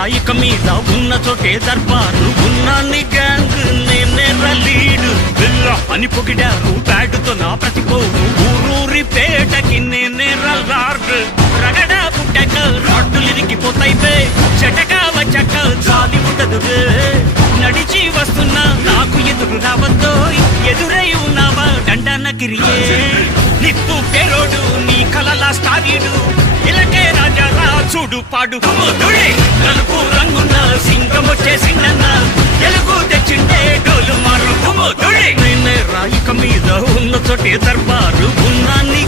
రాయిక మీద ఉన్న చోటే దర్బారు ఉన్నాన్ని గ్యాంగ్ నేనే లీడు అని పొగిడారు బ్యాడుతో నా ప్రతిపోరు ఊరూరి పేటకి నేనే లార్డ్ రగడా పుట్టక రాడ్డులు ఇరిగిపోతాయి బే చెటగా వచ్చాక జాలి ఉండదు నడిచి వస్తున్నా నాకు ఎదురు రావద్దో ఎదురై ఉన్నావా దండనగిరియే నిప్పు పేరోడు నీ కలలా స్టారీడు ఇలకే రాజా చూడు పాడు కుముదుడే నలుపు రంగున్న సింగం వచ్చేసిందన్న ఎలుగు తెచ్చిండే డోలు మారు కుముదుడే నేనే రాయిక మీద ఉన్న చోటే దర్బారు ఉన్నాన్ని